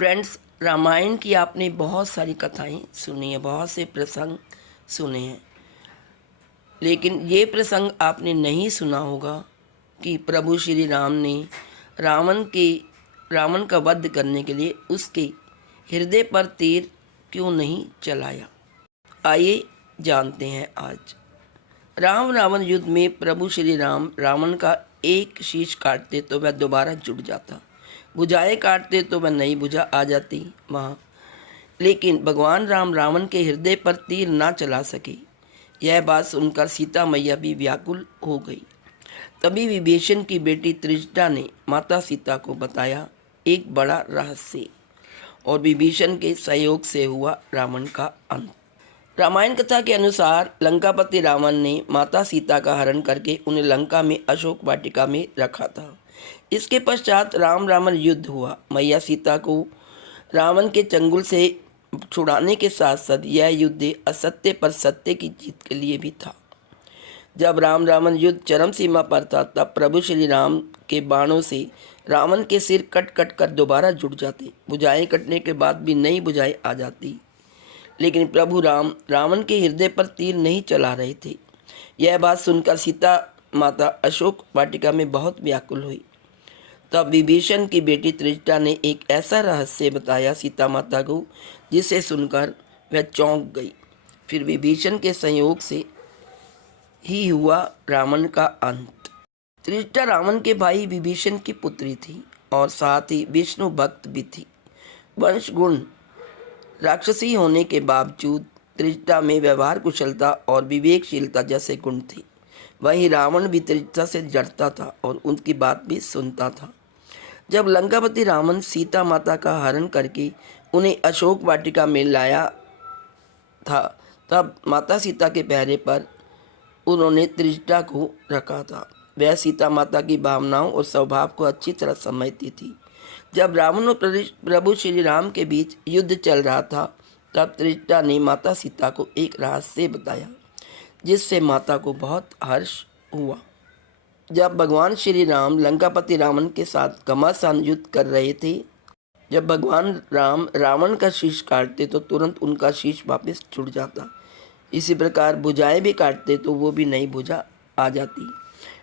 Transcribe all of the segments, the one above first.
Friends, Ramayan की आपने बहुत सारी कथाएं सुनी है, बहुत से प्रसंग सुने हैं, लेकिन ये प्रसंग आपने नहीं सुना होगा कि प्रभु श्री राम ने रावण का वध करने के लिए उसके हृदय पर तीर क्यों नहीं चलाया। आइए जानते हैं आज। राम रावण युद्ध में प्रभु श्री राम रावण का एक शीश काटते तो वह दोबारा जुट जाता, भुजाएं काटते तो वह नई भुजा आ जाती वहाँ। लेकिन भगवान राम रावण के हृदय पर तीर ना चला सके। यह बात सुनकर सीता मैया भी व्याकुल हो गई। तभी विभीषण की बेटी त्रिजटा ने माता सीता को बताया एक बड़ा रहस्य, और विभीषण के सहयोग से हुआ रावण का अंत। रामायण कथा के अनुसार लंकापति रावण ने माता सीता का हरण करके उन्हें लंका में अशोक वाटिका में रखा था। इसके पश्चात राम रावण युद्ध हुआ। मैया सीता को रावण के चंगुल से छुड़ाने के साथ साथ यह युद्ध असत्य पर सत्य की जीत के लिए भी था। जब राम रावण युद्ध चरम सीमा पर था, तब प्रभु श्री राम के बाणों से रावण के सिर कट कट कर दोबारा जुट जाते, भुजाएं कटने के बाद भी नई भुजाएं आ जाती। लेकिन प्रभु राम रावण के हृदय पर तीर नहीं चला रहे थे। यह बात सुनकर सीता माता अशोक वाटिका में बहुत व्याकुल हुई। तब विभीषण की बेटी त्रिजटा ने एक ऐसा रहस्य बताया सीता माता को, जिसे सुनकर वह चौंक गई। फिर विभीषण के संयोग से ही हुआ रावण का अंत। त्रिजटा रावण के भाई विभीषण की पुत्री थी और साथ ही विष्णु भक्त भी थी। वंश गुण राक्षसी होने के बावजूद त्रिजटा में व्यवहार कुशलता और विवेकशीलता जैसे गुण थे। वहीं रावण भी त्रिजटा से जड़ता था और उनकी बात भी सुनता था। जब लंकापति रावण सीता माता का हरण करके उन्हें अशोक वाटिका में लाया था, तब माता सीता के पहरे पर उन्होंने त्रिजटा को रखा था। वह सीता माता की भावनाओं और स्वभाव को अच्छी तरह समझती थी। जब रावण और प्रभु श्री राम के बीच युद्ध चल रहा था, तब त्रिजटा ने माता सीता को एक रहस्य बताया, जिससे माता को बहुत हर्ष हुआ। जब भगवान श्री राम लंकापति रावण के साथ घमासान युद्ध कर रहे थे, जब भगवान राम रावण का शीश काटते तो तुरंत उनका शीश वापस छूट जाता। इसी प्रकार भुजाएं भी काटते तो वो भी नई भुजा आ जाती।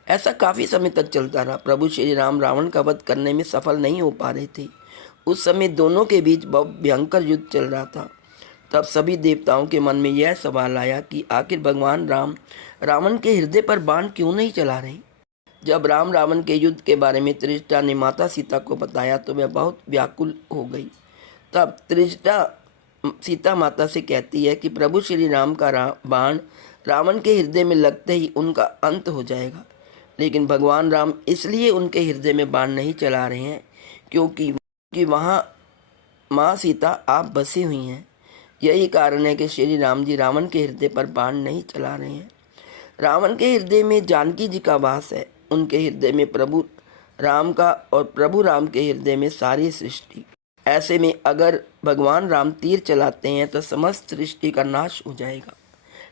ऐसा काफ़ी समय तक चलता रहा। प्रभु श्री राम रावण का वध करने में सफल नहीं हो पा रहे थे। उस समय दोनों के बीच बहुत भयंकर युद्ध चल रहा था। तब सभी देवताओं के मन में यह सवाल आया कि आखिर भगवान राम रावण के हृदय पर बाण क्यों नहीं चला रहे। जब राम रावण के युद्ध के बारे में त्रिजटा ने माता सीता को बताया तो वह बहुत व्याकुल हो गई। तब त्रिजटा सीता माता से कहती है कि प्रभु श्री राम का बाण रावण के हृदय में लगते ही उनका अंत हो जाएगा। लेकिन भगवान राम इसलिए उनके हृदय में बाण नहीं चला रहे हैं क्योंकि वहाँ माँ सीता आप बसी हुई हैं। यही कारण है कि श्री राम जी रावण के हृदय पर बाण नहीं चला रहे हैं। रावण के हृदय में जानकी जी का वास है। उनके हृदय में प्रभु राम का और प्रभु राम के हृदय में सारी सृष्टि। ऐसे में अगर भगवान राम तीर चलाते हैं तो समस्त सृष्टि का नाश हो जाएगा।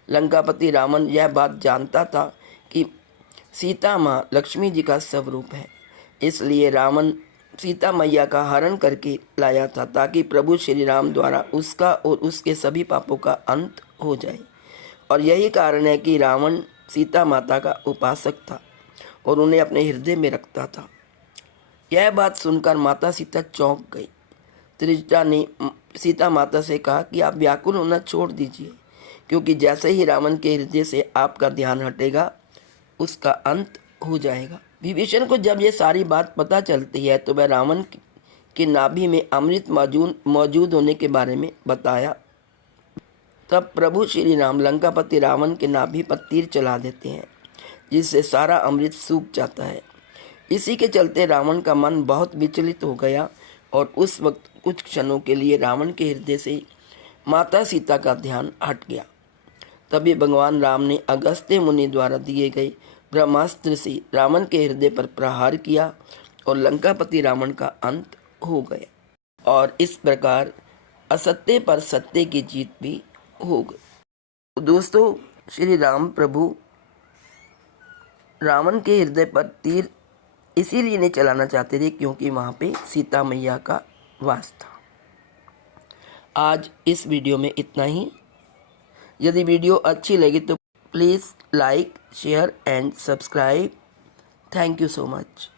लंकापति रावण यह बात जानता था कि सीता माँ लक्ष्मी जी का स्वरूप है, इसलिए रावण सीता मैया का हरण करके लाया था ताकि प्रभु श्री राम द्वारा उसका और उसके सभी पापों का अंत हो जाए। और यही कारण है कि रावण सीता माता का उपासक था और उन्हें अपने हृदय में रखता था। यह बात सुनकर माता सीता चौंक गई। त्रिजटा ने सीता माता से कहा कि आप व्याकुल होना छोड़ दीजिए, क्योंकि जैसे ही रावण के हृदय से आपका ध्यान हटेगा उसका अंत हो जाएगा। विभीषण को जब यह सारी बात पता चलती है तो वह रावण की नाभि में अमृत मौजूद होने के बारे में बताया। तब प्रभु श्री राम लंकापति रावण के नाभि पर तीर चला देते हैं, जिससे सारा अमृत सूख जाता है। इसी के चलते रावण का मन बहुत विचलित हो गया और उस वक्त कुछ क्षणों के लिए रावण के हृदय से माता सीता का ध्यान हट गया। तभी भगवान राम ने अगस्त्य मुनि द्वारा दिए गए ब्रह्मास्त्र से रावण के हृदय पर प्रहार किया और लंकापति रावण का अंत हो गया। और इस प्रकार असत्य पर सत्य की जीत भी हो गई। दोस्तों, श्री राम प्रभु रावण के हृदय पर तीर इसीलिए नहीं चलाना चाहते थे क्योंकि वहाँ पे सीता मैया का वास था। आज इस वीडियो में इतना ही। यदि वीडियो अच्छी लगी तो please like, share and subscribe. Thank you so much.